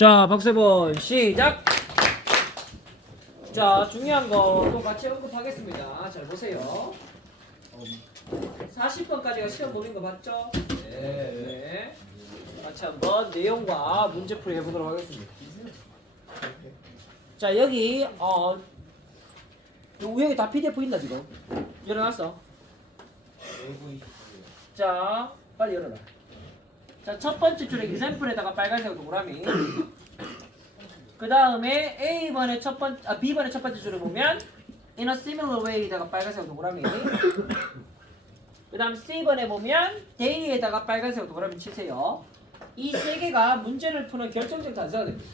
자, 박세본 시작. 자, 중요한 거 또 같이 언급하겠습니다. 잘 보세요. 40번까지가 시험 보는 거 맞죠? 네. 같이 한번 내용과 문제풀이 해보도록 하겠습니다. 자, 여기 여기 다 PDF 있나 지금? 열어놨어? 자, 빨리 열어라. 자, 첫 번째 줄에 example에다가 빨간색 동그라미. 그 다음에 A번의 B번의 첫 번째 줄을 보면 in a similar way에다가 빨간색 동그라미. 그 다음 C번에 보면 day에다가 빨간색 동그라미 치세요. 이 세 개가 문제를 푸는 결정적 단서가 됩니다.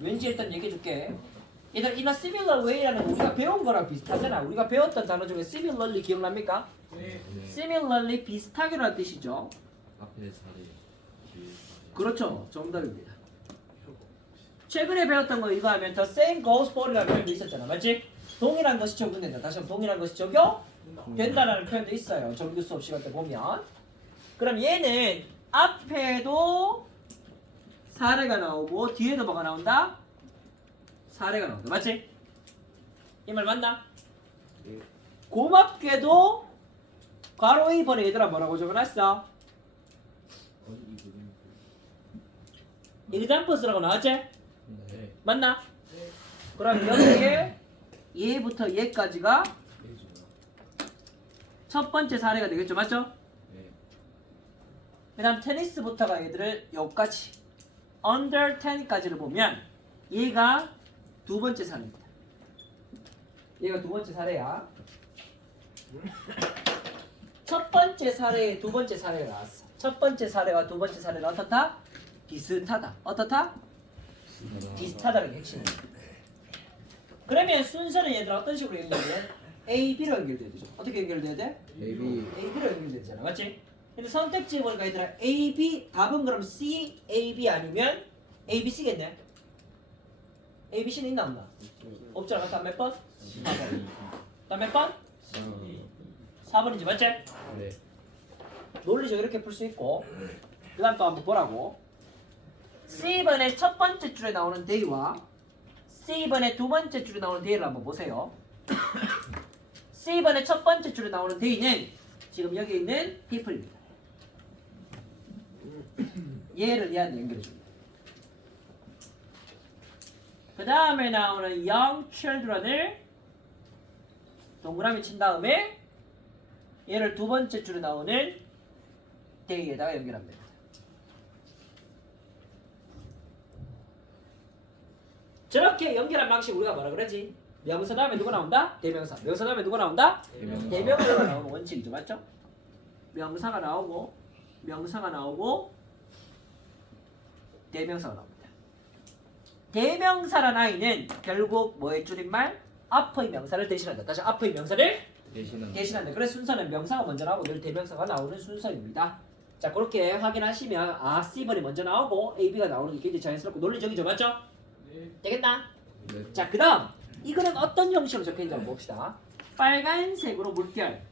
왠지 일단 얘기해줄게. 얘들 in a similar way라는 거 우리가 배운 거랑 비슷하잖아. 우리가 배웠던 단어 중에 similarly 기억납니까? 네. similarly 비슷하게라는 뜻이죠. 앞에 자리, 뒤에 그렇죠. 정답입니다. 최근에 배웠던 거 이거 하면 the same goes for이라는 표현도 있었잖아. 맞지? 동일한 것이 적용된다. 다시 한번 동일한 것이 적용된다라는 표현도 있어요. 정규 수업 시간 때 보면. 그럼 얘는 앞에도 사례가 나오고 뒤에도 뭐가 나온다? 사례가 나온다. 맞지? 이 말 맞나? 네. 고맙게도 괄호 A번에 얘들아 뭐라고 적어놨어? examples라고 나왔지? 네. 맞나? 그럼 여기에 얘부터 얘까지가 첫 번째 사례가 되겠죠, 맞죠? 네. 그 다음 테니스부터가 얘들을 여기까지 under 10까지를 보면 얘가 두 번째 사례입니다. 얘가 두 번째 사례야. 첫 번째 사례에 두 번째 사례가 나왔어. 첫 번째 사례와 두 번째 사례는 어떻다? 비슷하다. 어떻다? 비슷하다는 게 핵심이에요. 그러면 순서는 얘들아 어떤 식으로 연결돼야 돼? A, B로 연결돼야 되죠. 어떻게 연결돼야 돼? A, B로 연결되잖아. 맞지? 근데 선택지에 보니까 얘들아 A, B 답은 그럼 C, A, B 아니면 A, B, C겠네? A, B, C는 있나 없나? 없잖아. 다음 몇 번? 4번. 다음 몇 번? 4번이지 맞지? 네. 논리적 이렇게 풀 수 있고 그 다음 또 한번 보라고. C번의 첫 번째 줄에 나오는 day와 C번의 두 번째 줄에 나오는 day를 한번 보세요. C번의 첫 번째 줄에 나오는 day는 지금 여기 있는 people입니다. 얘를 얘한테 연결해줍니다. 그 다음에 나오는 young children을 동그라미 친 다음에 얘를 두 번째 줄에 나오는 day에다가 연결합니다. 저렇게 연결한 방식 우리가 뭐라 그러지? 명사 다음에 누가 나온다? 대명사. 명사 다음에 누가 나온다? 대명사. 대명사가 나오는 원칙이죠. 맞죠? 명사가 나오고 명사가 나오고 대명사가 나옵니다. 대명사란 아이는 결국 뭐의 줄임말? 앞의 명사를 대신한다. 다시 앞의 명사를 대신한다. 그래서 순서는 명사가 먼저 나오고 늘 대명사가 나오는 순서입니다. 자, 그렇게 확인하시면 C번이 먼저 나오고 A, B가 나오는 게 굉장히 자연스럽고 논리적이죠. 맞죠? 되겠나? 네. 자, 그 다음 이거는 어떤 형식으로 적혀있는지 한번 봅시다. 빨간색으로 물결.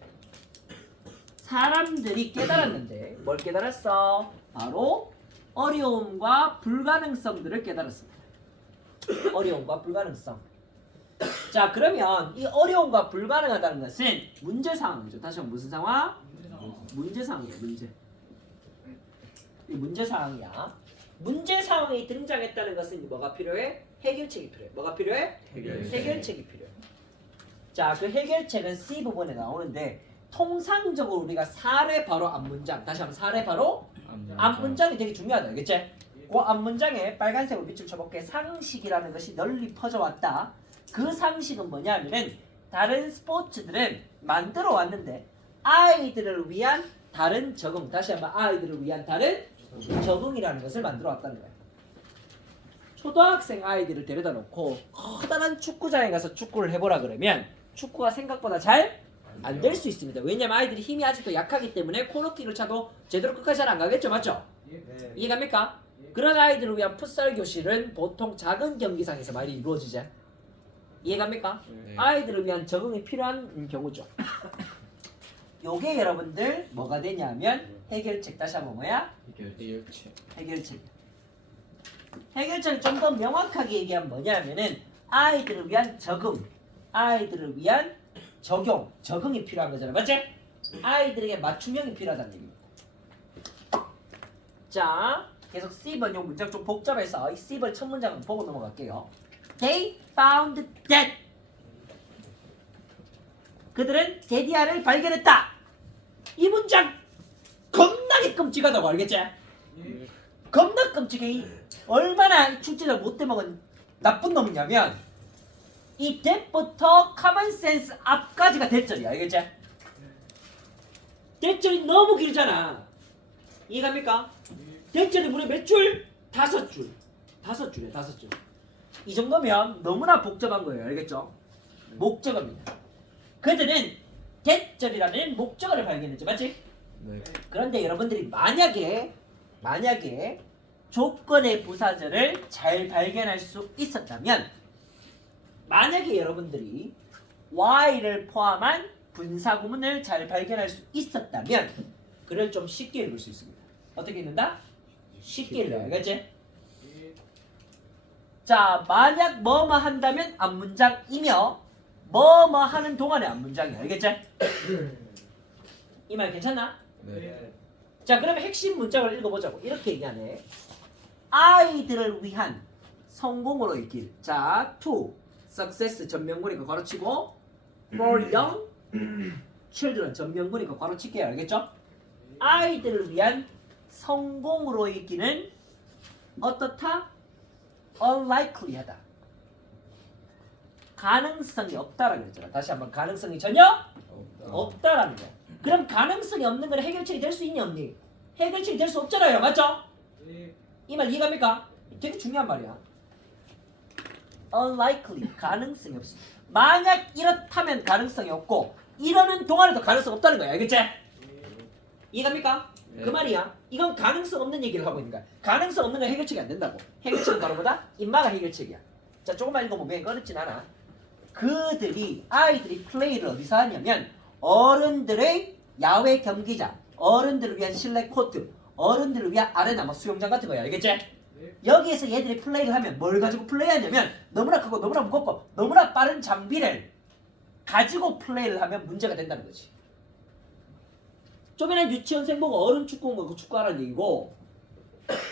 사람들이 깨달았는데 뭘 깨달았어? 바로 어려움과 불가능성들을 깨달았습니다. 어려움과 불가능성. 자, 그러면 이 어려움과 불가능하다는 것은 문제상황이죠. 다시 한번 무슨 상황? 문제상황이야. 이 문제상황이야. 문제 상황이 등장했다는 것은 뭐가 필요해? 해결책이 필요해. 뭐가 필요해? 해결책이 필요해. 자, 그 해결책은 C 부분에 나오는데 통상적으로 우리가 사례 바로 앞문장. 다시 한번 사례 바로 앞문장이 되게 중요하다. 알겠지? 그 앞문장에 빨간색으로 빛을 쳐볼게. 상식이라는 것이 널리 퍼져왔다. 그 상식은 뭐냐면은 다른 스포츠들은 만들어 왔는데 아이들을 위한 다른 적응. 다시 한번 아이들을 위한 다른 적응이라는 것을 만들어 왔다는 거예요. 초등학생 아이들을 데려다 놓고 커다란 축구장에 가서 축구를 해보라 그러면 축구가 생각보다 잘 안 될 수 있습니다. 왜냐면 아이들이 힘이 아직도 약하기 때문에 코너킥을 차도 제대로 끝까지 잘 안 가겠죠. 맞죠? 네. 이해갑니까? 그런 아이들을 위한 풋살 교실은 보통 작은 경기장에서 많이 이루어지죠. 이해갑니까? 네. 아이들을 위한 적응이 필요한 경우죠. 요게 여러분들 뭐가 되냐면 해결책. 다시 한번 뭐야? 해결책. 해결책. 해결책을 좀 더 명확하게 얘기하면 뭐냐면은 아이들을 위한 적응, 아이들을 위한 적응이 필요한 거잖아, 맞지? 아이들에게 맞춤형이 필요하다는 얘기입니다. 자, 계속 C번 용 문장 좀 복잡해서 이 C번 첫 문장을 보고 넘어갈게요. They found that. 그들은 데디아를 발견했다. 이 문장 겁나게 끔찍하다고 알겠지? 겁나 끔찍해. 얼마나 출제자 못돼 먹은 나쁜 놈이냐면 이 that부터 common sense 앞까지가 대절이야, 알겠지? 대절이 너무 길잖아. 이해갑니까? 대절이 무려 몇 줄? 5줄. 5줄이야, 5줄. 이 정도면 너무나 복잡한 거예요, 알겠죠? 목적어입니다. 그들은 대절이라는 목적어를 발견했죠, 맞지? 네. 그런데 여러분들이 만약에 조건의 부사절을 잘 발견할 수 있었다면, 만약에 여러분들이 y를 포함한 분사구문을 잘 발견할 수 있었다면 글을 좀 쉽게 읽을 수 있습니다. 어떻게 읽는다? 쉽게 읽어요, 알겠지? 자, 만약 뭐뭐 한다면 앞문장이며 뭐뭐 하는 동안의 앞문장이야, 알겠지? 이 말 괜찮나? 네. 자, 그러면 핵심 문장을 읽어보자고. 이렇게 얘기하네. 아이들을 위한 성공으로 이길. 자, to success 전명구니까 괄호치고 for young children 전명구니까 괄호칠게요. 알겠죠? 아이들을 위한 성공으로 이기는 어떻다? unlikely하다. 가능성이 없다라고 했잖아. 다시 한번 가능성이 전혀 없다라는 거야. 그럼 가능성이 없는 건 해결책이 될 수 있니 없니? 해결책이 될 수 없잖아요, 맞죠? 이 말 이해갑니까? 되게 중요한 말이야. unlikely 가능성이 없어. 만약 이렇다면 가능성이 없고 이러는 동안에도 가능성 없다는 거야, 알겠지? 이해갑니까? 그 말이야. 이건 가능성 없는 얘기를 하고 있는 거야. 가능성 없는 건 해결책이 안 된다고. 해결책은 바로 뭐다? 인마가 해결책이야. 자, 조금만 읽어보면 어렵진 않아. 그들이 아이들이 플레이를 어디서 하냐면 어른들의 야외 경기장, 어른들을 위한 실내 코트, 어른들을 위한 아레나, 뭐 수영장 같은 거야, 알겠지? 여기에서 얘들이 플레이를 하면 뭘 가지고 플레이하냐면 너무나 크고 너무나 무겁고 너무나 빠른 장비를 가지고 플레이를 하면 문제가 된다는 거지. 좀 전에 유치원생 보고 어른 축구 보고 축구하라는 얘기고,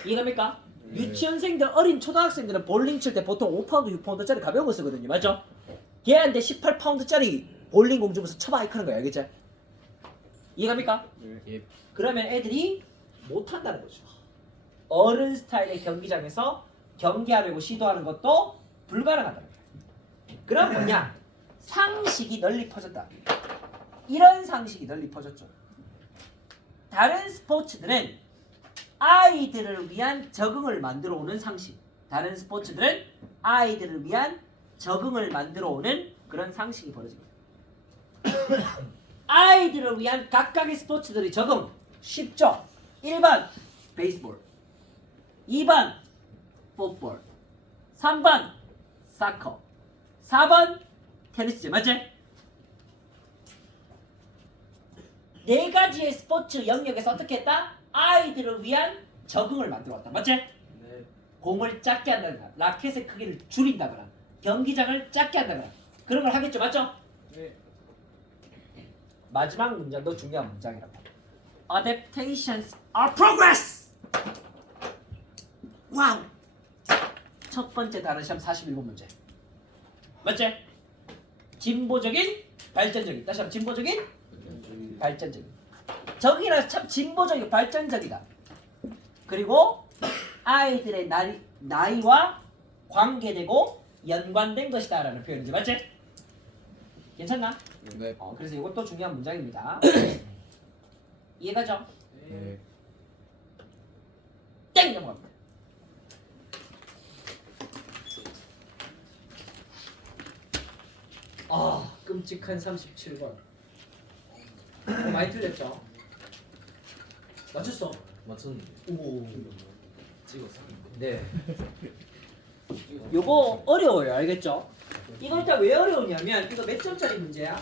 이해갑니까? 네. 유치원생들, 어린 초등학생들은 볼링 칠 때 보통 5파운드, 6파운드짜리 가벼운 거 쓰거든요, 맞죠? 걔한테 18파운드짜리 볼링 공 주면서 쳐봐 하는 거야, 알겠지? 이해갑니까? 예. 그러면 애들이 못한다는 거죠. 어른 스타일의 경기장에서 경기하려고 시도하는 것도 불가능하다는 거예요. 그럼 뭐냐? 상식이 널리 퍼졌다. 이런 상식이 널리 퍼졌죠. 다른 스포츠들은 아이들을 위한 적응을 만들어 오는 상식. 다른 스포츠들은 아이들을 위한 적응을 만들어 오는 그런 상식이 벌어집니다. 아이들을 위한 각각의 스포츠들의 적응 쉽죠. 1번 베이스볼, 2번 풋볼, 3번 사커, 4번 테니스죠, 맞지? 네 가지의 스포츠 영역에서 어떻게 했다? 아이들을 위한 적응을 만들어 왔다, 맞지? 네. 공을 작게 한다거나 라켓의 크기를 줄인다거나 경기장을 작게 한다거나 그런 걸 하겠죠, 맞죠? 네. 마지막 문장도 중요한 문장이라고. Adaptations are progress. 와우. 첫 번째 단어 시험 41번 문제. 맞지? 진보적인, 발전적인. 다시 한번 진보적인, 발전적인. 저기라 참 진보적이고 발전적이다. 그리고 아이들의 나이와 관계되고 연관된 것이다라는 표현이지, 맞지? 괜찮나? 네. 그래서 이것도 중요한 문장입니다. 이해가죠? 네. 땡 넘어갑니다. 아, 끔찍한 37번. 많이 틀렸죠? 맞췄어? 맞췄는데. 오. 찍었어. 네. 요거 어려워요, 알겠죠? 이거 일단 왜 어려우냐면 이거 몇 점짜리 문제야?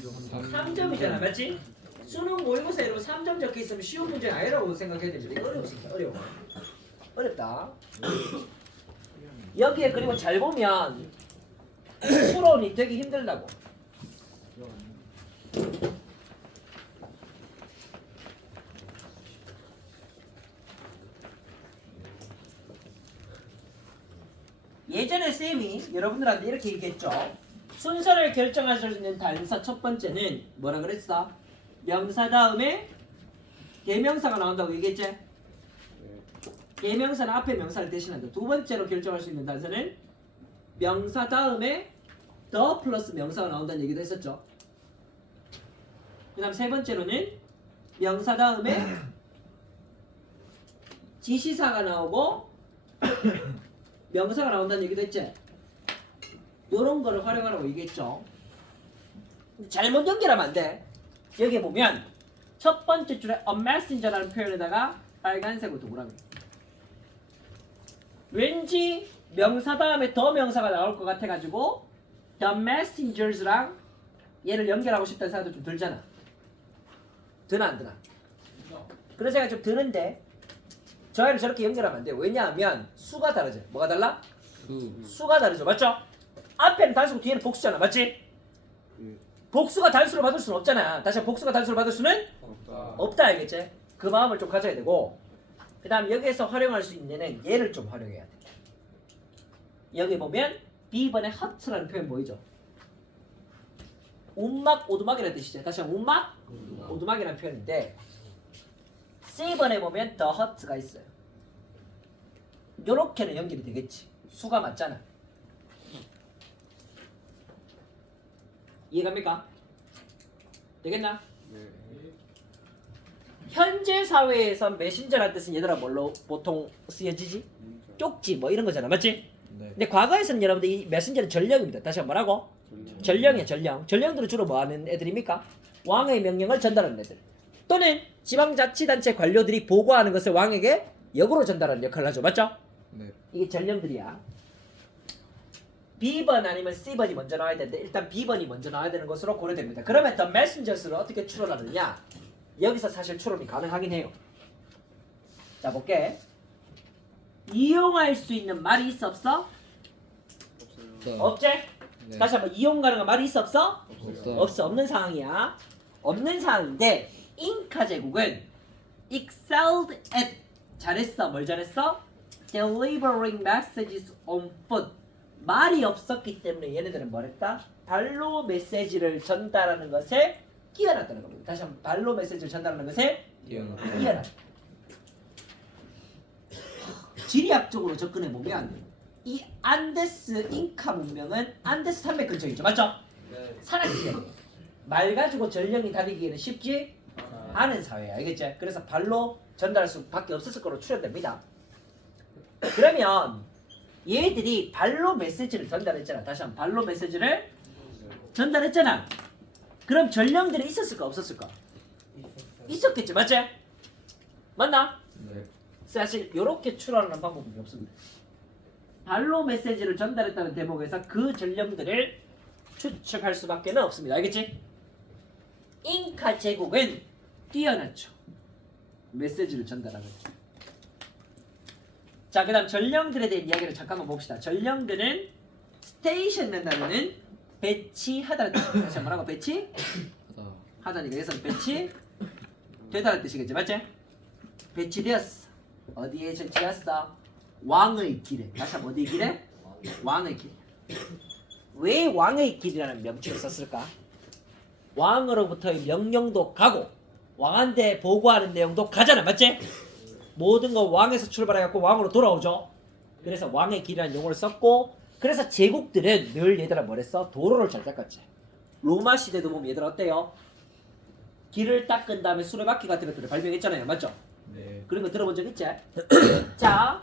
3점이잖아, 맞지? 수능 모의고사 이러면 3점 적혀 있으면 쉬운 문제 아니라고 생각해야 됩니다. 이거 어려웠습니다. 어려워. 어렵다. 여기에 그리고 잘 보면 추론이 되게 힘들다고. 예전에 쌤이 여러분들한테 이렇게 얘기했죠. 순서를 결정할 수 있는 단서 첫 번째는 뭐라 그랬어? 명사 다음에 대명사가 나온다고 얘기했지? 대명사는 앞에 명사를 대신한다. 두 번째로 결정할 수 있는 단서는 명사 다음에 더 플러스 명사가 나온다는 얘기도 했었죠. 그 다음 세 번째로는 명사 다음에 지시사가 나오고 명사가 나온다는 얘기도 했지. 요런 거를 활용하라고 얘기했죠. 잘못 연결하면 안 돼. 여기 보면 첫 번째 줄에 a messenger라는 표현에다가 빨간색으로 동그라미. 왠지 명사 다음에 더 명사가 나올 것 같아가지고 the messengers랑 얘를 연결하고 싶다는 생각도 좀 들잖아. 드나 안 드나? 그런 생각이 좀 드는데 저 애를 저렇게 연결하면 안 돼요. 왜냐하면 수가 다르죠. 뭐가 달라? 수가 다르죠. 맞죠? 앞에는 단수고 뒤에는 복수잖아. 맞지? 복수가 단수를 받을 수는 없잖아. 다시 복수가 단수를 받을 수는 없다. 알겠지? 그 마음을 좀 가져야 되고 그 다음 여기에서 활용할 수 있는 애는 얘를 좀 활용해야 돼. 여기 보면 B번에 hot라는 표현 보이죠? 운막, 오두막이라는 뜻이죠. 다시 한번 운막, 오두막이라는 표현인데 C번에 보면 the hot가 있어요. 요렇게는 연결이 되겠지. 수가 맞잖아. 이해갑니까? 되겠나? 현재 사회에서 메신저라는 뜻은 얘들아 뭘로 보통 쓰여지지? 쪽지 뭐 이런 거잖아. 맞지? 근데 과거에서는 여러분들 이 메신저는 전령입니다. 다시 한번 뭐라고? 전령이에요. 전령. 전령들은 주로 뭐 하는 애들입니까? 왕의 명령을 전달하는 애들. 또는 지방자치단체 관료들이 보고하는 것을 왕에게 역으로 전달하는 역할을 하죠. 맞죠? 네. 이게 전령들이야. B번 아니면 C번이 먼저 나와야 되는데 일단 B번이 먼저 나와야 되는 것으로 고려됩니다. 그러면 the messengers를 어떻게 추론하느냐? 여기서 사실 추론이 가능하긴 해요. 자 볼게. 이용할 수 있는 말이 있어 없어? 없지? 네. 다시 한번 이용 가능한 말이 있어 없어? 없어. 없어. 없는 상황이야. 없는 상황인데 잉카 제국은 excelled at 잘했어. 뭘 잘했어? delivering messages on foot. 말이 없었기 때문에 얘네들은 뭘 했다? 발로 메시지를 전달하는 것에 뛰어났다는 겁니다. 다시 한번 발로 메시지를 전달하는 것에 뛰어났다. 지리학적으로 접근해 보면 이 안데스 잉카 문명은 안데스 산맥 근처에 있죠. 맞죠? 산악지대. 말 가지고 전령이 다니기에는 쉽지 않은 사회야. 알겠지? 그래서 발로 전달할 수밖에 없었을 거로 추론됩니다. 그러면 얘들이 발로 메시지를 전달했잖아. 다시 한번 발로 메시지를 전달했잖아. 그럼 전령들이 있었을까 없었을까? 있었겠지. 맞지? 맞나? 네. 사실 이렇게 추론하는 방법은 없습니다. 발로 메시지를 전달했다는 대목에서 그 전령들을 추측할 수밖에 없습니다. 알겠지? 잉카 제국은 뛰어났죠. 메시지를 전달하는 거. 자, 그 다음 전령들에 대한 이야기를 잠깐만 봅시다. 전령들은 스테이션이라는 단어는 배치하다는 뜻입니다. 다시 뭐라고? 배치하다니까 여기서 배치되다는 뜻이겠지. 맞지? 배치되었어. 어디에 배치되었어? 왕의 길에. 다시 한번 어디의 길에? 왕의 길. 왜 왕의 길이라는 명칭을 썼을까? 왕으로부터의 명령도 가고 왕한테 보고하는 내용도 가잖아. 맞지? 모든 건 왕에서 출발해갖고 왕으로 돌아오죠. 그래서 왕의 길이라는 용어를 썼고 그래서 제국들은 늘 얘들아 뭐랬어? 도로를 잘 닦았지. 로마 시대도 보면 얘들아 어때요? 길을 닦은 다음에 수레바퀴 같은 것들을 발명했잖아요. 맞죠? 네. 그런 거 들어본 적 있지? 자,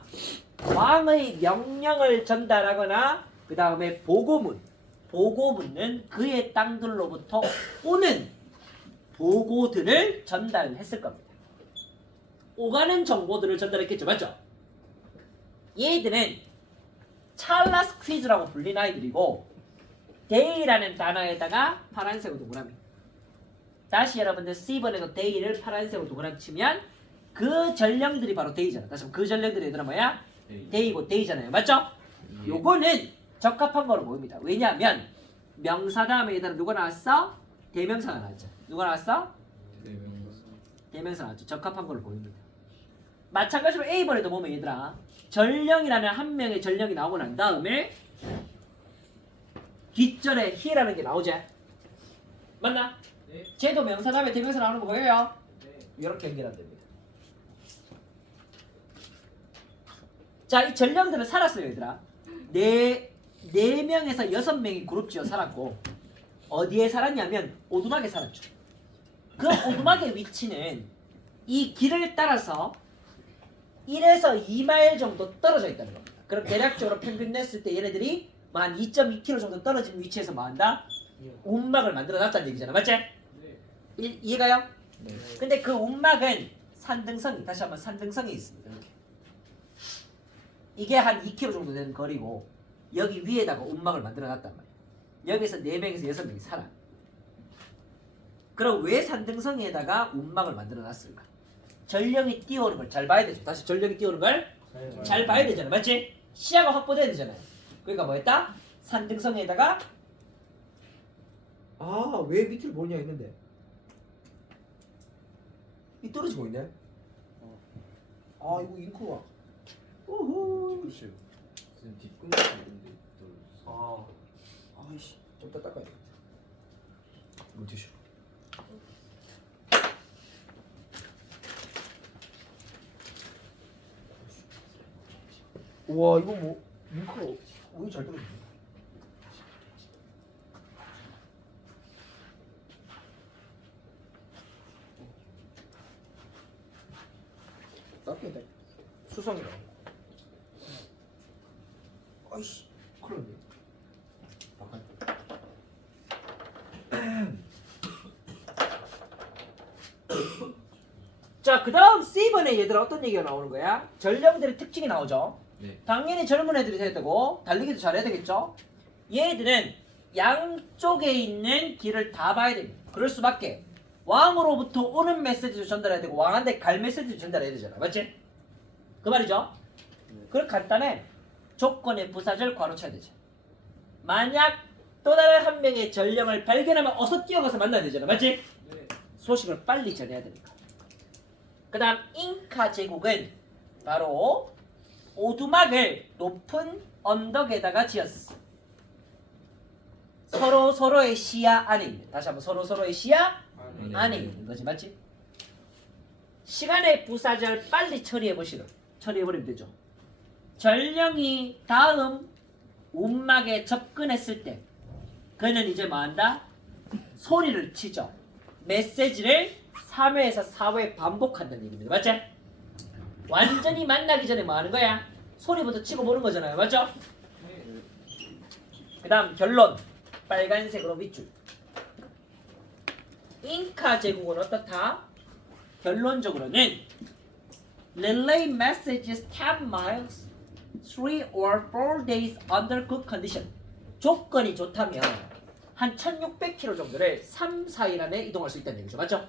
왕의 명령을 전달하거나 그 다음에 보고문은 그의 땅들로부터 오는 보고들을 전달했을 겁니다. 오가는 정보들을 전달했겠죠. 맞죠? 얘들은 찰라스 퀴즈라고 불린 아이들이고 데이라는 단어에다가 파란색으로 동그라미. 다시 여러분들 C번에도 데이를 파란색으로 동그라미 치면 그 전령들이 바로 데이잖아. 다시 한번 그 전령들이 얘들아 뭐야? 데이고 데이잖아요. 맞죠? 요거는 적합한 거로 보입니다. 왜냐하면 명사 다음에 얘들아 누가 나왔어? 대명사가 나왔죠. 누가 나왔어? 대명사 나왔죠. 적합한 걸로 보입니다. 마찬가지로 A번에도 보면 얘들아 전령이라는 한 명의 전령이 나오고 난 다음에 뒷절에 he라는 게 나오지? 맞나? 네. 쟤도 명사 다음에 대명사 나오는 거 보여요? 네. 이렇게 연결하면 됩니다. 자, 이 전령들은 살았어요, 얘들아. 네 명에서 6명이 그룹지어 살았고 어디에 살았냐면 오두막에 살았죠. 그 오두막의 위치는 이 길을 따라서 1에서 2마일 정도 떨어져 있다는 겁니다. 그럼 대략적으로 평균 냈을 때 얘네들이 한 2.2km 정도 떨어진 위치에서 뭐 한다? 움막을 만들어 놨다는 얘기잖아. 맞지? 네. 이해가요? 네. 근데 그 움막은 산등성이 다시 한번 산등성이 있습니다. 이렇게. 이게 한 2km 정도 되는 거리고 여기 위에다가 움막을 만들어 놨단 말이야. 여기서 4명에서 6명이 살아. 그럼 왜 산등성에다가 움막을 만들어 놨을까? 전령이 뛰어오는 걸 잘 봐야 되죠. 다시 전령이 뛰어오는 걸 잘 봐야 되잖아. 맞지? 시야가 확보돼야 되잖아요. 그러니까 뭐였다? 산등성에다가 왜 밑을 보냐 했는데 이 떨어지고 있네. 이거 잉크가. 오호. 그렇죠. 지금 뒷꿈치 있는데 아이씨, 좀 더 닦아야겠다. 물티슈. 우와, 이거 뭐 잉크가 오이 잘 떨어지네. 닦여야 돼. 수성이라. 아이씨, 큰일 났네. 자, 그 다음 C번에 얘들아 어떤 얘기가 나오는 거야? 전령들의 특징이 나오죠. 네. 당연히 젊은 애들이 돼야 되고 달리기도 잘해야 되겠죠. 얘들은 양쪽에 있는 길을 다 봐야 됩니다. 그럴 수밖에. 왕으로부터 오는 메시지도 전달해야 되고 왕한테 갈 메시지도 전달해야 되잖아. 맞지? 그 말이죠. 그럼 간단해. 조건의 부사절 괄호쳐야 되죠. 만약 또 다른 한 명의 전령을 발견하면 어서 뛰어가서 만나야 되잖아. 맞지? 네. 소식을 빨리 전해야 되니까. 그 다음 잉카 제국은 바로 오두막을 높은 언덕에다가 지었어. 서로의 시야 안에 있는. 다시 한번 서로의 시야 네. 안에 있는 거지. 맞지? 시간의 부사절 빨리 처리해버리면 되죠. 전령이 다음 움막에 접근했을 때 그는 이제 뭐한다? 소리를 치죠. 메시지를 3회에서 4회 반복한다는 얘기입니다. 맞지? 완전히 만나기 전에 뭐 하는 거야? 소리부터 치고 보는 거잖아요. 맞죠? 그 다음 결론. 빨간색으로 밑줄. 잉카 제국은 어떻다? 결론적으로는 relay messages 10 miles 3 or 4 days under good condition. 조건이 좋다면 한 1600km 정도를 3, 4일 안에 이동할 수 있다는 얘기죠. 맞죠?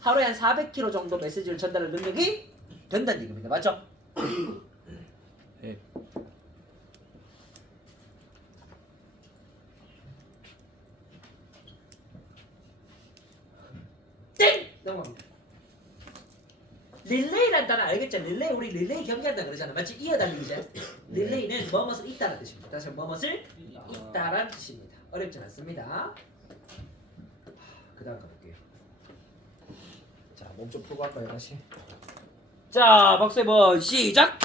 하루에 한 400km 정도 메시지를 전달할 능력이 된다는 얘기입니다. 맞죠? 네. 땡! 넘어갑니다. 릴레이란 단어 알겠죠? 릴레이 우리 릴레이 경기한다 그러잖아. 맞지? 이어달리기죠? 릴레이는 뭐뭇을 있다는 뜻입니다. 다시 한번 뭐뭇을 있다란 뜻입니다. 어렵지 않습니다. 그 다음 가볼게요. 자, 몸 좀 풀고 할까요? 다시. 자, 박세번 시작!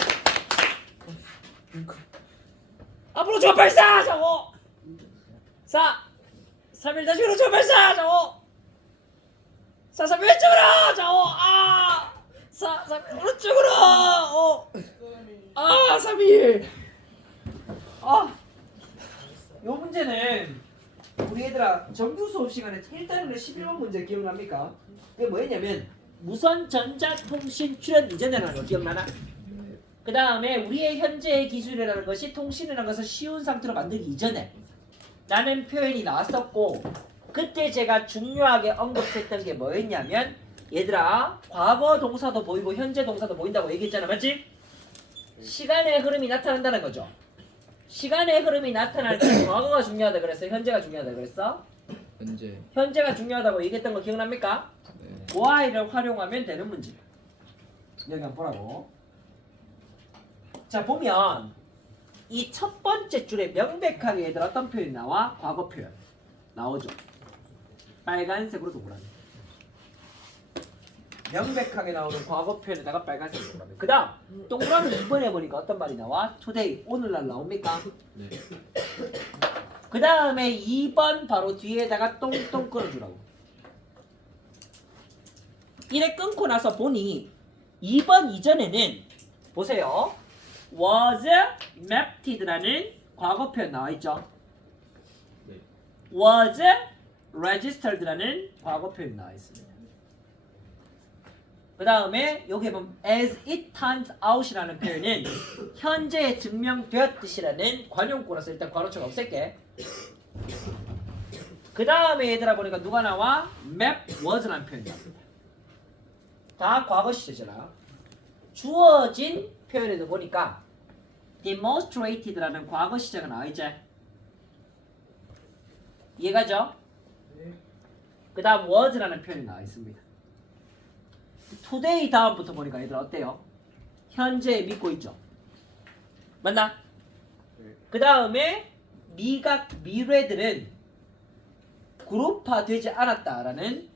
앞으로 저 발사! 저거! 4 3일 다시 으로 저 발사! 저거! 4 3 왼쪽으로! 저거! 4 3 오른쪽으로! 3일! 요 문제는 우리 얘들아 정규 수업 시간에 1단원의 11번 문제 기억납니까? 그게 뭐였냐면 무선 전자통신 출현 이전이라는 거 기억나나? 그 다음에 우리의 현재의 기술이라는 것이 통신이라는 것을 쉬운 상태로 만들기 이전에 라는 표현이 나왔었고 그때 제가 중요하게 언급했던 게 뭐였냐면 얘들아 과거 동사도 보이고 현재 동사도 보인다고 얘기했잖아. 맞지? 시간의 흐름이 나타난다는 거죠. 시간의 흐름이 나타날 때 과거가 중요하다 그랬어? 현재가 중요하다 그랬어? 현재. 현재가 중요하다고 얘기했던 거 기억납니까? 네. why를 활용하면 되는 문제. 여기 한번 보라고. 자 보면 이 첫 번째 줄에 명백하게 얘들 어떤 표현이 나와? 과거 표현 나오죠. 빨간색으로 동그라미. 명백하게 나오는 과거 표현에다가 빨간색 동그라미. 그 다음 동그라미 2번에 보니까 어떤 말이 나와? today 오늘날 나옵니까? 네. 그 다음에 2번 바로 뒤에다가 똥똥 끊어주라고. 이래 끊고 나서 보니 2번 이전에는 보세요. was mapted라는 과거 표현 나와있죠. 네. was registered라는 과거 표현 나와있습니다. 그 다음에 여기 보면 as it turns out이라는 표현은 현재에 증명되었듯이라는 관용구라서 일단 괄호처럼 없앨게. 그 다음에 얘들아 보니까 누가 나와? map was라는 표현이 나옵니다. 다 과거 시제잖아. 주어진 표현에도 보니까 demonstrated라는 과거 시제가 나와 있지. 이해가죠? 그 다음 was라는 표현이 나와 있습니다. today 다음부터 보니까 얘들 어때요? 현재 믿고 있죠. 맞나? 그 다음에 미각 미래들은 그룹화되지 않는다라는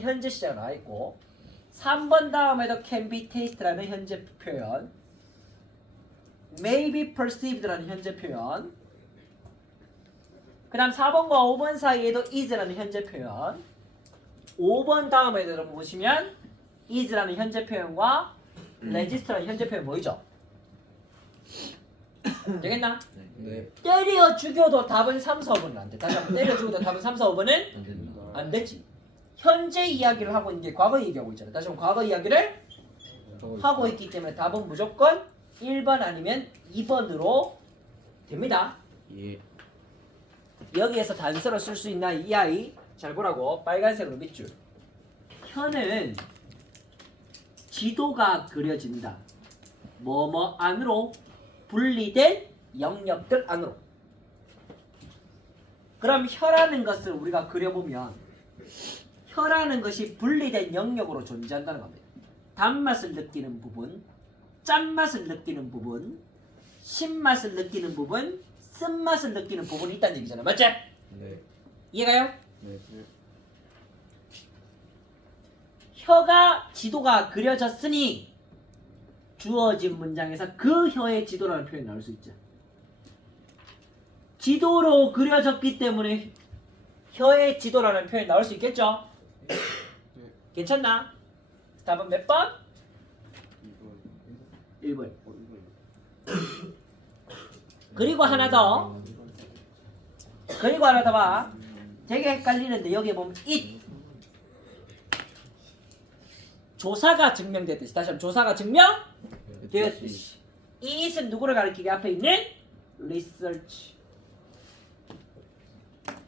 현재 시제가 나와 있고 3번 다음에도 can be tasted라는 현재 표현, may be perceived라는 현재 표현, 그 다음 4번과 5번 사이에도 is라는 현재 표현, 5번 다음에 여러분 보시면 is라는 현재 표현과 register라는 현재 표현 보이죠? 되겠나? 네. 때려 죽여도 답은 3, 4번은 안 돼. 다시 한번 때려 죽여도 답은 3, 4, 5번은 안 된다. 안 되지. 현재 이야기를 하고 있는 게 과거 얘기하고 있잖아. 다시 한번 과거 이야기를 하고 있기 때문에 답은 무조건 1번 아니면 2번으로 됩니다. 예. 여기에서 단서를 쓸 수 있나 이 아이 잘 보라고. 빨간색으로 밑줄. 현은 지도가 그려진다. 뭐뭐 안으로 분리된 영역들 안으로. 그럼 혀라는 것을 우리가 그려보면 혀라는 것이 분리된 영역으로 존재한다는 겁니다. 단맛을 느끼는 부분, 짠맛을 느끼는 부분, 신맛을 느끼는 부분, 쓴맛을 느끼는 부분이 있다는 얘기잖아. 맞지? 네. 이해가요? 네. 혀가 지도가 그려졌으니 주어진 문장에서 그 혀의 지도라는 표현이 나올 수 있죠. 지도로 그려졌기 때문에 혀의 지도라는 표현이 나올 수 있겠죠? 괜찮나? 답은 몇 번? 1번. 그리고 하나 더. 그리고 하나 더 봐. 되게 헷갈리는데 여기에 보면 it. 조사가 증명됐듯이. 다시 한번 조사가 증명되었듯이. 이 it은 누구를 가리키게 앞에 있는? research.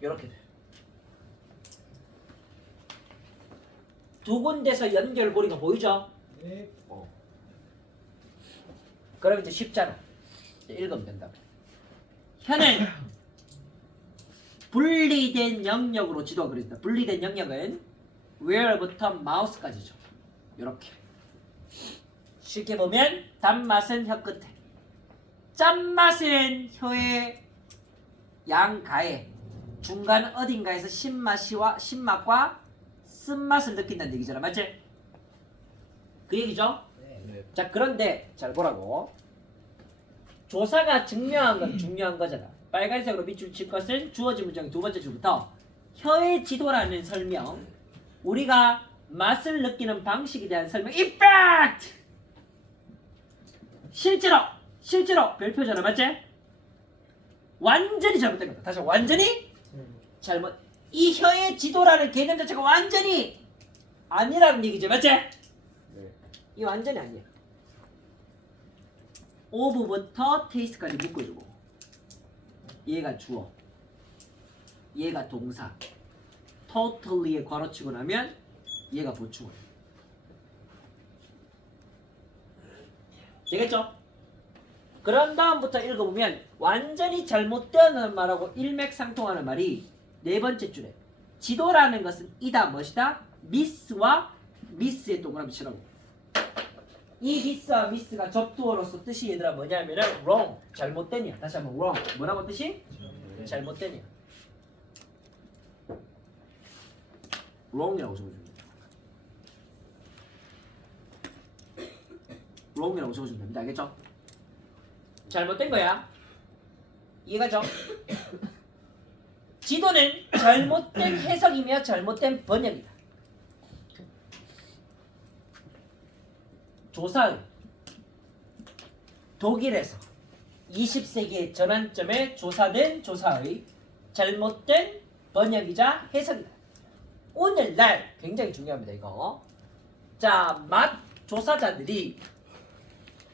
이렇게 돼. 두 군데서 연결고리가 보이죠? 네. 그럼 이제 쉽잖아. 이제 읽으면 된다. 혀는 분리된 영역으로 지도가 그려진다. 분리된 영역은 where부터 mouse까지죠. 이렇게. 쉽게 보면 단맛은 혀 끝에, 짠맛은 혀의 양가에, 중간 어딘가에서 신맛과 쓴맛을 느낀다는 얘기잖아. 맞지? 그 얘기죠? 네. 자, 그런데 잘 보라고. 조사가 증명한 건 중요한 거잖아. 빨간색으로 밑줄 칠 것은 주어진 문장 두 번째 줄부터 혀의 지도라는 설명, 우리가 맛을 느끼는 방식에 대한 설명. Effect! 실제로 별표잖아. 맞지? 완전히 잘못된 거다. 다시 완전히 잘못. 이 혀의 지도라는 개념 자체가 완전히 아니라는 얘기죠. 맞지? 네. 이 완전히 아니야. 오브부터 테이스트까지 묶어주고, 얘가 주어, 얘가 동사, totally에 괄호치고 나면 얘가 보충을. 되겠죠? 그런 다음부터 읽어보면 완전히 잘못되는 말하고 일맥상통하는 말이 네 번째 줄에 지도라는 것은 이다 무엇이다? 미스와 미스의 동그라미 치라고. 이 미스와 미스가 접두어로서 뜻이 얘들아 뭐냐면은 wrong 잘못된이야. 다시 한번 wrong 뭐라고 뜻이? 잘못된이야. wrong이라고 적어줍니다. wrong이라고 적어주면 됩니다. 알겠죠? 잘못된 거야. 이해가죠? 지도는 잘못된 해석이며 잘못된 번역이다. 조사의 독일에서 20세기의 전환점에 조사된 조사의 잘못된 번역이자 해석이다. 오늘날 굉장히 중요합니다. 이거. 자, 맛 조사자들이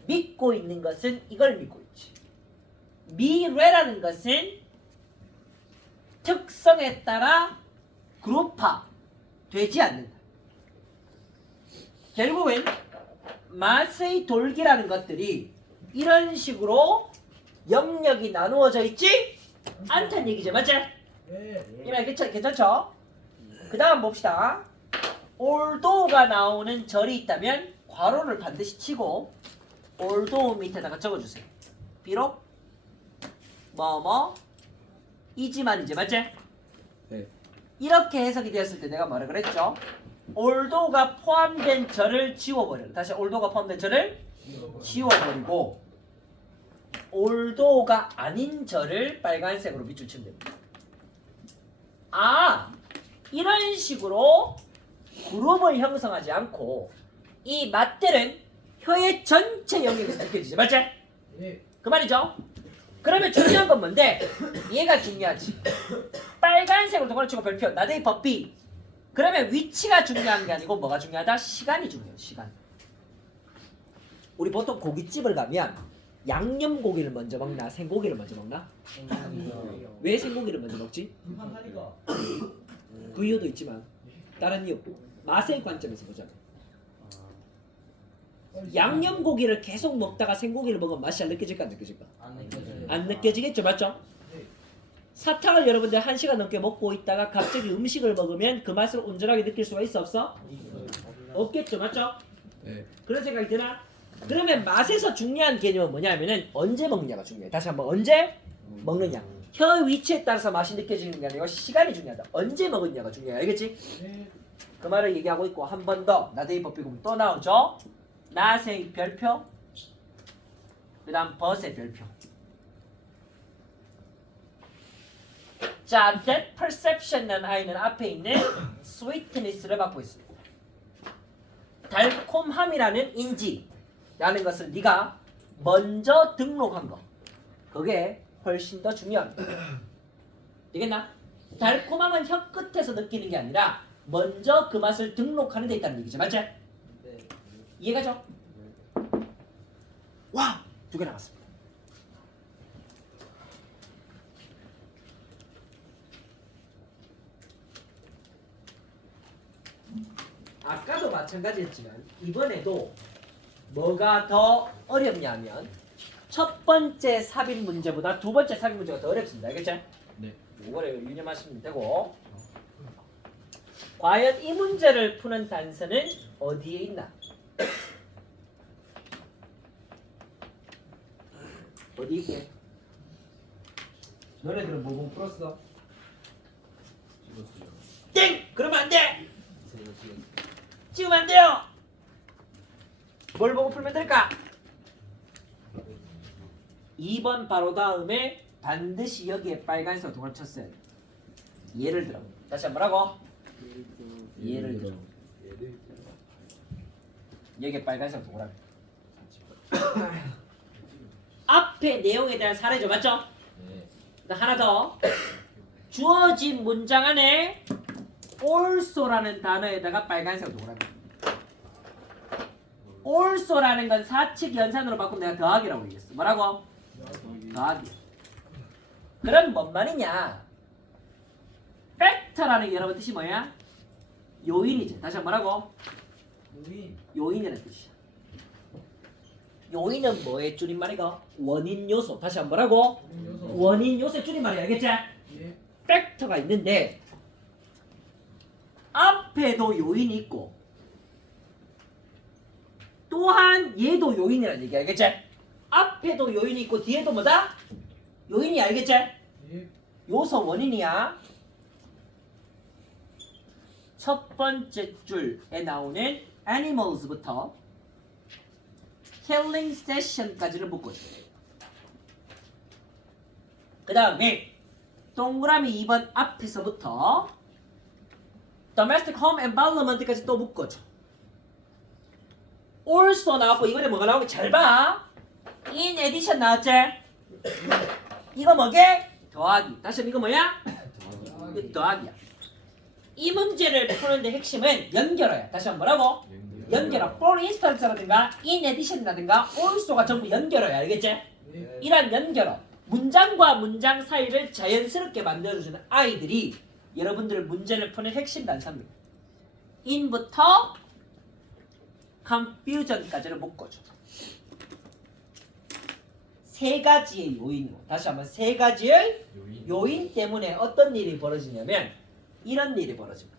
믿고 있는 것은 이걸 믿고 있지. 미래라는 것은 특성에 따라 그룹화 되지 않는다. 결국은 맛의 돌기라는 것들이 이런 식으로 영역이 나누어져 있지 않다는 얘기죠. 맞지? 이 말 괜찮죠? 그 다음 봅시다. 올도가 나오는 절이 있다면 괄호를 반드시 치고 올도 밑에다가 적어주세요. 비록 뭐뭐 이지만 이제 맞지? 네. 이렇게 해석이 되었을 때 내가 뭐라 그랬죠? 올도가 포함된 절을 지워버려. 다시 올도가 포함된 절을 지워버리고 올도가 아닌 절을 빨간색으로 밑줄 치면 됩니다. 아, 이런 식으로 그룹을 형성하지 않고 이 맛들은 혀의 전체 영역에서 느껴지지. 맞지? 그 말이죠? 그러면 중요한 건 뭔데? 얘가 중요하지. 빨간색으로 동그라미 치고 별표 나대의 법비. 그러면 위치가 중요한 게 아니고 뭐가 중요하다? 시간이 중요해. 시간. 우리 보통 고깃집을 가면 양념고기를 먼저 먹나 생고기를 먼저 먹나? 왜 생고기를 먼저 먹지? 그 이유도 있지만 다른 이유. 맛의 관점에서 보자면 양념고기를 계속 먹다가 생고기를 먹으면 맛이 안 느껴질까 안 느껴질까? 안 느껴지겠죠. 맞죠? 사탕을 여러분들 1시간 넘게 먹고 있다가 갑자기 음식을 먹으면 그 맛을 온전하게 느낄 수가 있어 없어? 없겠죠. 맞죠? 네. 그런 생각이 드나? 그러면 맛에서 중요한 개념은 뭐냐면은 언제 먹느냐가 중요해. 다시 한번 언제 먹느냐. 혀 위치에 따라서 맛이 느껴지는 게 아니고 시간이 중요하다. 언제 먹었냐가 중요해. 알겠지? 그 말을 얘기하고 있고 한 번 더 나대의 법비금 또 나오죠. 나의 별표 그 다음 벗의 별표. 자, that perception이라는 아이는 앞에 있는 sweetness를 갖고 있습니다. 달콤함이라는 인지라는 것을 네가 먼저 등록한 거. 그게 훨씬 더 중요합니다. 되겠나? 달콤함은 혀 끝에서 느끼는 게 아니라 먼저 그 맛을 등록하는 데 있다는 얘기죠. 맞지? 이해가죠? 와! 2개 남았습니다. 아까도 마찬가지였지만 이번에도 뭐가 더 어렵냐면 첫 번째 삽입 문제보다 두 번째 삽입 문제가 더 어렵습니다. 알겠죠? 네. 이거를 유념하시면 되고 과연 이 문제를 푸는 단서는 어디에 있나? 어디 있게? 너네들은 뭐 못 풀었어? 찍었어요. 땡! 그러면 안 돼! 제가 찍었어요. 지우면 안 돼요! 뭘 보고 풀면 될까? 2번 바로 다음에 반드시 여기에 빨간색 동그라미 쳤어야 돼. 예를 들어. 다시 한번 뭐라고? 예를 들어. 여기에 빨간색 동그라미. 앞에 내용에 대한 사례죠. 맞죠? 네. 하나 더. 주어진 문장 안에 also라는 단어에다가 빨간색 동그라미. also라는 건 사칙 연산으로 바꾸면 내가 더하기라고 얘기했어. 뭐라고? 더하기. 그럼 뭔 말이냐? factor라는 게 여러분 뜻이 뭐야? 요인이지. 다시 한번 뭐라고? 요인이라는 뜻이야. 요인은 뭐의 줄임말이가? 원인 요소. 다시 한번 뭐라고? 원인 요소의 줄임말이 알겠지? 팩터가 있는데 앞에도 요인이 있고 또한 얘도 요인이라는 얘기 알겠지? 앞에도 요인이 있고 뒤에도 뭐다? 요인이 알겠지? 요소 원인이야. 첫 번째 줄에 나오는 animals부터 힐링 세션까지를 묶어줘. 그 다음에 동그라미 2번 앞에서부터 domestic home environment까지 또 묶어줘. also 나왔고 이번에 뭐가 나오고 잘 봐. in addition 나왔지? 이거 뭐게? 더하기. 다시 이거 뭐야? 더하기야. 이 문제를 푸는데 핵심은 연결어야. 다시 한번 뭐라고? 연결어. for instance라든가 in addition이라든가 also가 전부 연결어야. 알겠지? 이란 연결어. 문장과 문장 사이를 자연스럽게 만들어주는 아이들이 여러분들의 문제를 푸는 핵심 단서입니다. in부터 confusion까지를 묶어줘. 세 가지의 요인으로. 다시 한번 세 가지의 요인 때문에 어떤 일이 벌어지냐면 이런 일이 벌어집니다.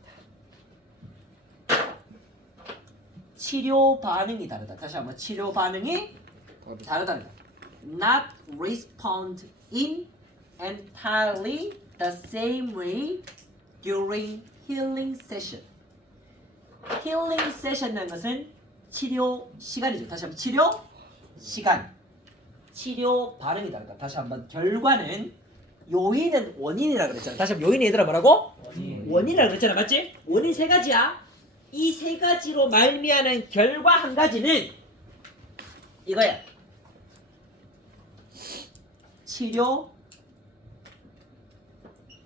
치료 반응이 다르다. 다시 한번 치료 반응이 다르다. Not respond in entirely the same way during healing session. healing session이라는 것은 치료 시간이죠. 다시 한번 치료 시간. 치료 반응이 다르다. 다시 한번 결과는 요인은 원인이라 그랬잖아. 다시 한번 요인이 얘들아 뭐라고? 원인이라 그랬잖아. 맞지? 원인 세 가지야. 이 세 가지로 말미암은 결과 한 가지는 이거야. 치료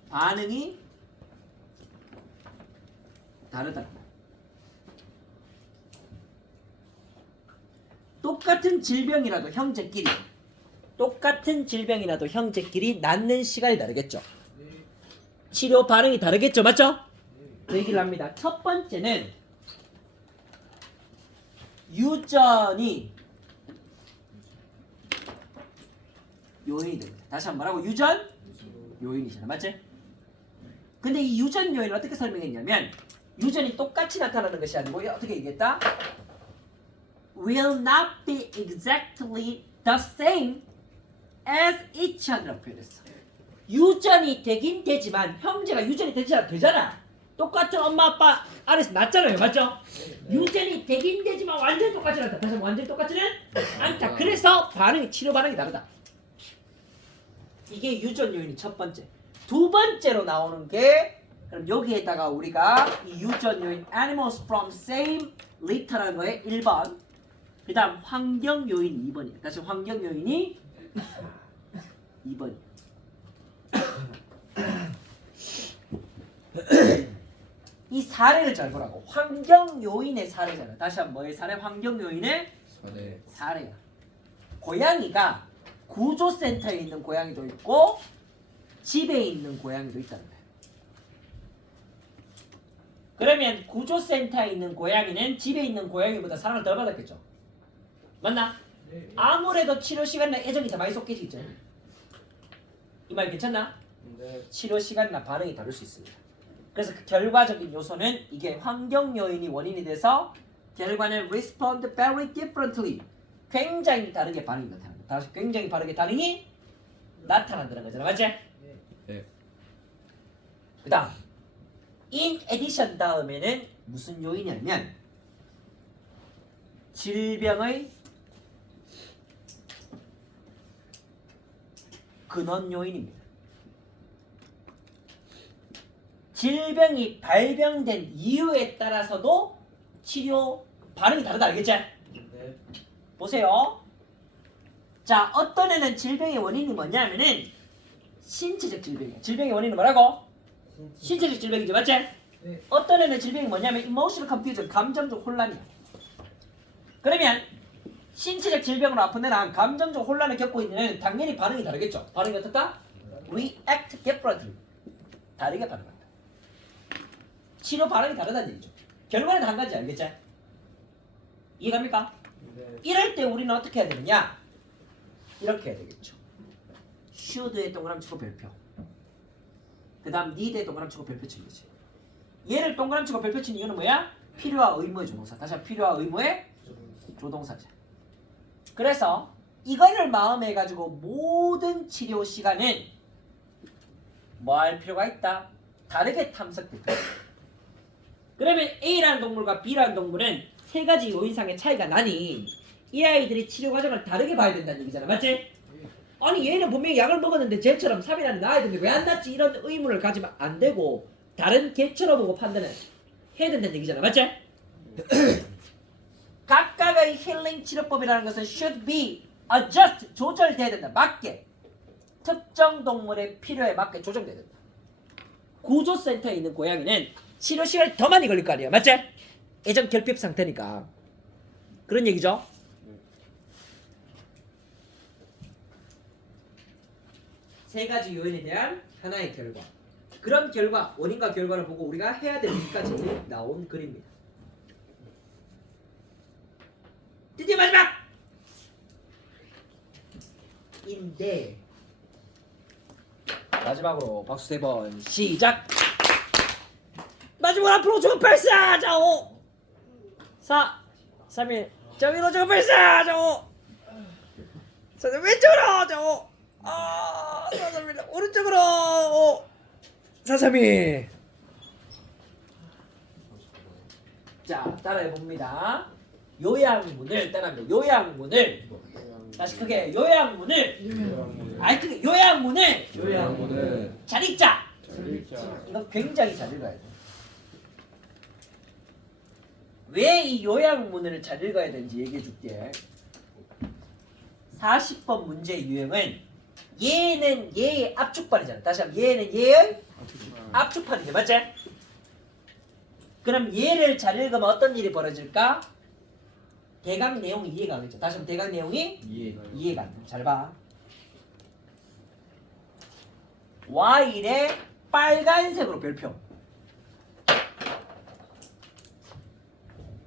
반응이 다르다. 똑같은 질병이라도 형제끼리 낫는 시간이 다르겠죠. 치료 반응이 다르겠죠. 맞죠? 그 얘기를 합니다. 첫 번째는 유전이 요인이 됩니다. 다시 한번 뭐라고? 유전 요인이잖아. 맞지? 근데 이 유전 요인을 어떻게 설명했냐면 유전이 똑같이 나타나는 것이 아니고 어떻게 얘기했다? will not be exactly the same as each other라고 표현했어. 유전이 되긴 되지만 형제가 유전이 되잖아. 똑같은 엄마 아빠 아래서 낳잖아요. 맞죠? 유전이 되긴 되지만 완전히 똑같지 않다. 다시 한번 완전히 똑같지는 않다. 그래서 반응이 치료 반응이 다르다. 이게 유전 요인이 첫 번째. 두 번째로 나오는 게 그럼 여기에다가 우리가 이 유전 요인 animals from same litter라는 거에 1번. 그 다음 환경 요인이 2번이에요. 다시 환경 요인이 2번이에요. 이 사례를 잘 보라고. 환경 요인의 사례잖아. 다시 한번 뭐의 사례? 환경 요인의 사례야. 고양이가 구조센터에 있는 고양이도 있고 집에 있는 고양이도 있다는 거야. 그러면 구조센터에 있는 고양이는 집에 있는 고양이보다 사랑을 덜 받았겠죠. 맞나? 아무래도 치료 시간이나 애정이 더 많이 쏟겨지겠죠. 이 말 괜찮나? 치료 시간이나 반응이 다를 수 있습니다. 그래서 그 결과적인 요소는 이게 환경 요인이 원인이 돼서 결과는 respond very differently. 굉장히 다르게 반응이 나타납니다. 다시 굉장히 다르게 반응이 나타난다는 거잖아. 맞지? 네. 그 다음 in addition 다음에는 무슨 요인이냐면 질병의 근원 요인입니다. 질병이 발병된 이유에 따라서도 치료 반응이 다르다. 알겠지? 네. 보세요. 자, 어떤 애는 질병의 원인이 뭐냐면은 신체적 질병이야. 질병의 원인은 뭐라고? 신체적 질병이지. 맞지? 네. 어떤 애는 질병이 뭐냐면 emotional confusion, 감정적 혼란이야. 그러면 신체적 질병으로 아픈 애랑 감정적 혼란을 겪고 있는 애는 당연히 반응이 다르겠죠. 반응이 어떻다? react differently. 다르게 반응한다. 치료 반응이 다르다는 얘기죠. 결과는 한 가지 알겠지? 이해갑니까? 이럴 때 우리는 어떻게 해야 되느냐? 이렇게 해야 되겠죠. should에 동그라미 치고 별표. 그 다음 need에 동그라미 치고 별표 치는 거지. 얘를 동그라미 치고 별표 치는 이유는 뭐야? 필요와 의무의 조동사. 다시 한번 필요와 의무의 조동사죠. 그래서 이거를 마음에 가지고 모든 치료 시간은 뭐 할 필요가 있다? 다르게 탐색될 필요가 있다. 그러면 A라는 동물과 B라는 동물은 세 가지 요인상의 차이가 나니 이 아이들이 치료 과정을 다르게 봐야 된다는 얘기잖아. 맞지? 아니 얘는 분명히 약을 먹었는데 쟤처럼 3일 안에 나아야 되는데 왜 안 낫지? 이런 의문을 가지면 안 되고 다른 개처럼 보고 판단을 해야 된다는 얘기잖아. 맞지? 각각의 힐링 치료법이라는 것은 should be adjust 조절돼야 된다. 맞게 특정 동물의 필요에 맞게 조정돼야 된다. 구조센터에 있는 고양이는 치료 시간이 더 많이 걸릴 거 아니야. 맞지? 애정 결핍 상태니까 그런 얘기죠. 세 가지 요인에 대한 하나의 결과. 그런 결과, 원인과 결과를 보고 우리가 해야 될 일까지 나온 글입니다. 드디어 마지막! 인데 마지막으로 박수 3번 시작! 마지막으로 앞으로 저거 발사! 자 5 4 3 1 자 위로 저거 발사! 자 5 자 왼쪽으로! 자 5 4 3 1 오른쪽으로! 5 4 3 2 자 따라해봅니다. 요양문을 따라합니다. 요양문을 다시 크게 요양문을 아이 크게 요양문을 잘 읽자. 이거 굉장히 잘 읽어야 돼. 왜 이 요양문을 잘 읽어야 되는지 얘기해 줄게. 40번 문제 유형은 얘는 얘의 압축판이잖아. 다시 한번 얘는 얘의 압축판이지. 맞지? 그럼 얘를 잘 읽으면 어떤 일이 벌어질까? 대강 내용이 이해가 가겠죠. 다시 한번 대강 내용이 이해가 안 돼. 잘 봐. Y의 빨간색으로 별표.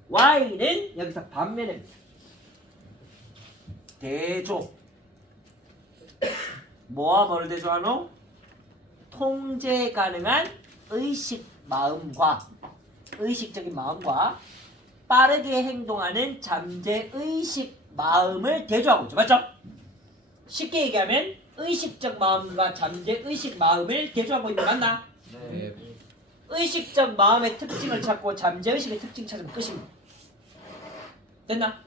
Y는 여기서 반면입니다. 대조. 뭐와 뭐를 대조하노? 통제 가능한 의식적인 마음과 빠르게 행동하는 잠재 의식 마음을 대조하고 있죠. 맞죠? 쉽게 얘기하면 의식적 마음과 잠재 의식 마음을 대조하고 있는 거 맞나? 네. 의식적 마음의 특징을 찾고 잠재 의식의 특징 찾으면 끝입니다. 됐나?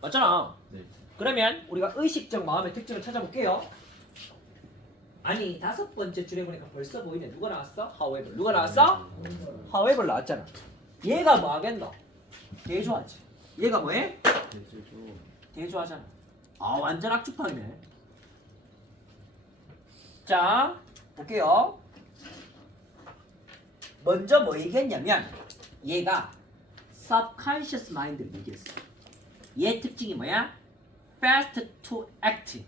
맞잖아. 네. 그러면 우리가 의식적 마음의 특징을 찾아볼게요. 아니 5번째 줄에 보니까 벌써 보이네. 누가 나왔어? However. 누가 나왔어? However 나왔잖아. 얘가 뭐 하겠노? 대조하지. 얘가 뭐해? 대조하잖아. 아 완전 악축판이네. 자 볼게요. 먼저 뭐 얘기했냐면 얘가 subconscious mind를 얘기했어. 얘 특징이 뭐야? fast to act.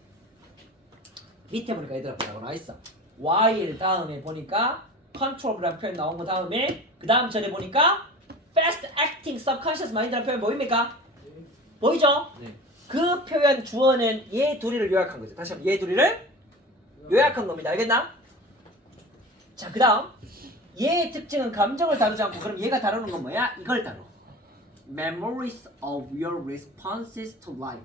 밑에 보니까 얘들아 뭐라고 나와있어? while 다음에 보니까 control이라는 표현 나온 거 다음에 그 다음 절에 보니까 fast acting subconscious mind라는 표현 보입니까? 보이죠? 네. 그 표현 주어는 얘 둘이를 요약한 거죠. 다시 한번 얘 둘이를 요약한 겁니다. 알겠나? 자, 그 다음 얘의 특징은 감정을 다루지 않고 그럼 얘가 다루는 건 뭐야? 이걸 다뤄. Memories of your responses to life.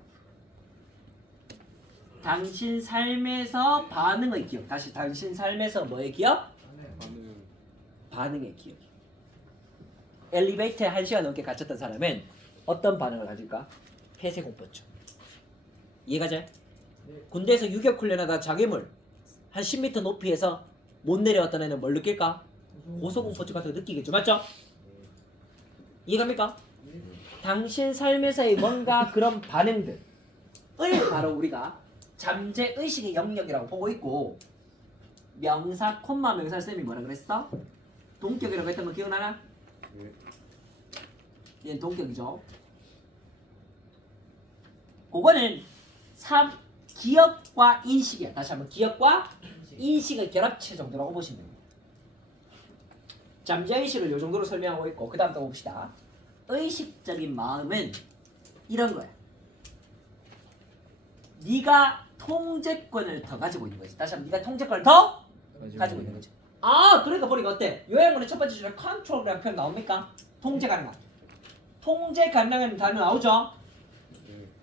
당신 삶에서 반응의 기억. 다시 당신 삶에서 뭐의 기억? 반응의 기억. 엘리베이터에 1시간 넘게 갇혔던 사람은 어떤 반응을 가질까? 폐쇄 공포증. 이해가 돼? 군대에서 유격 훈련하다 장애물 한 10m 높이에서 못 내려왔던 애는 뭘 느낄까? 고소공포증 같은 거 느끼겠죠. 맞죠? 이해갑니까? 당신 삶에서의 뭔가 그런 반응들을 바로 우리가 잠재의식의 영역이라고 보고 있고 명사, 콤마 명사 쌤이 뭐라 그랬어? 동격이라고 했던 거 기억나나? 얘는 동격이죠. 그거는 기억과 인식이야. 다시 한번 기억과 인식의 결합체 정도라고 보시면 됩니다. 잠재의식을 요 정도로 설명하고 있고 그 다음 또 봅시다. 의식적인 마음은 이런 거야. 네가 통제권을 더 가지고 있는 거지. 다시 한번 네가 통제권을 더 가지고 있는 거지. 아 그러니까 보니까 어때? 요양원의 첫 번째 줄에 컨트롤이라는 표현 나옵니까? 통제 가능한. 통제 가능한 단어 나오죠?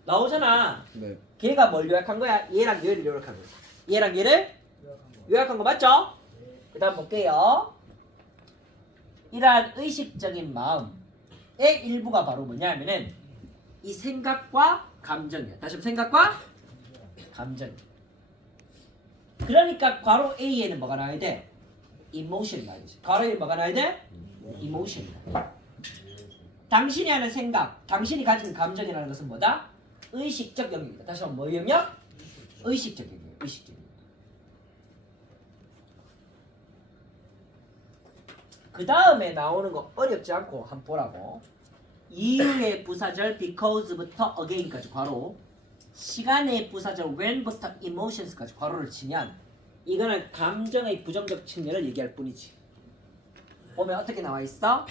나오잖아. 네. 걔가 뭘 요약한 거야? 얘랑 얘를 요약한 거야. 얘랑 얘를 요약한 거 맞죠? 그 다음 볼게요. 이러한 의식적인 마음의 일부가 바로 뭐냐면은 이 생각과 감정이야. 다시 한번 생각과 감정. 그러니까 괄호 A에는 뭐가 나와야 돼? emotion이 나와야 되지. 괄호 A에 뭐가 나와야 돼? emotion이 나와야 돼. 당신이 하는 생각, 당신이 가진 감정이라는 것은 뭐다? 의식적 영역이다. 다시 한번 뭐 영역? 의식적 영역. 의식적 영역. 그 다음에 나오는 거 어렵지 않고 한번 보라고. 이후의 부사절 because부터 again까지 괄호, 시간의 부사절 when부터 emotions까지 괄호를 치면 이거는 감정의 부정적 측면을 얘기할 뿐이지. 보면 어떻게 나와 있어?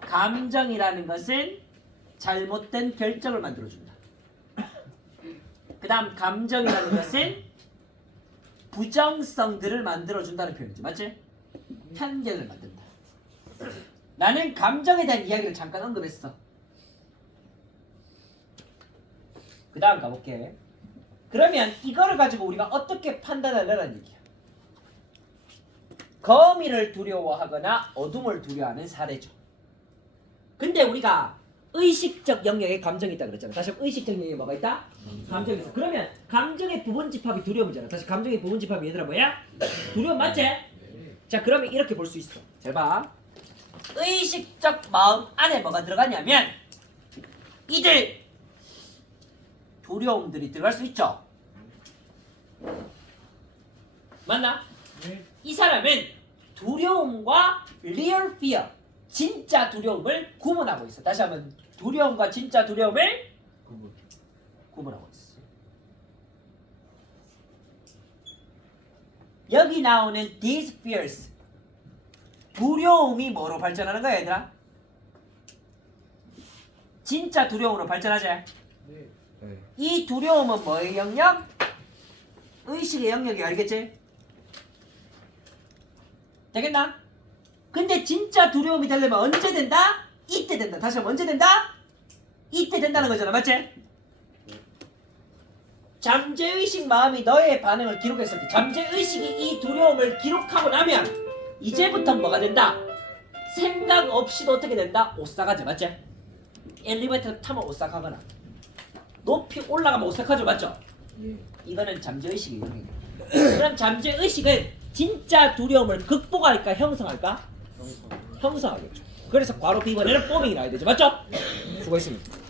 감정이라는 것은 잘못된 결정을 만들어준다. 그 다음 감정이라는 것은 부정성들을 만들어준다는 표현이지. 맞지? 편견을 만든다. 나는 감정에 대한 이야기를 잠깐 언급했어. 그 다음 가볼게. 그러면 이거를 가지고 우리가 어떻게 판단하려는 얘기야. 거미를 두려워하거나 어둠을 두려워하는 사례죠. 근데 우리가 의식적 영역에 감정이 있다 그랬잖아. 다시 한번 의식적 영역에 뭐가 있다? 감정이 있어. 그러면 감정의 부분집합이 두려움이잖아. 다시 감정의 부분집합이 얘들아 뭐야? 두려움 맞지? 자 그러면 이렇게 볼 수 있어. 잘 봐. 의식적 마음 안에 뭐가 들어가냐면 이들 두려움들이 들어갈 수 있죠. 맞나? 네. 이 사람은 두려움과 real fear, 진짜 두려움을 구분하고 있어. 다시 한번 두려움과 진짜 두려움을 구분하고 있어. 여기 나오는 these fears, 두려움이 뭐로 발전하는 거야 얘들아? 진짜 두려움으로 발전하지? 네. 이 두려움은 뭐의 영역? 의식의 영역이 알겠지? 되겠나? 근데 진짜 두려움이 되려면 언제 된다? 이때 된다. 다시 한번 언제 된다? 이때 된다는 거잖아. 맞지? 잠재의식 마음이 너의 반응을 기록했을 때 잠재의식이 이 두려움을 기록하고 나면 이제부터 뭐가 된다? 생각 없이도 어떻게 된다? 오싹하지. 맞지? 엘리베이터 타면 오싹하거나 높이 올라가면 오싹하죠. 맞죠? 예. 이거는 잠재의식의 영역이에요. 그럼 잠재의식은 진짜 두려움을 극복할까 형성할까? 형성하겠죠. 그래서 괄호 B번에는 포밍이 나와야 되죠. 맞죠? 수고했습니다.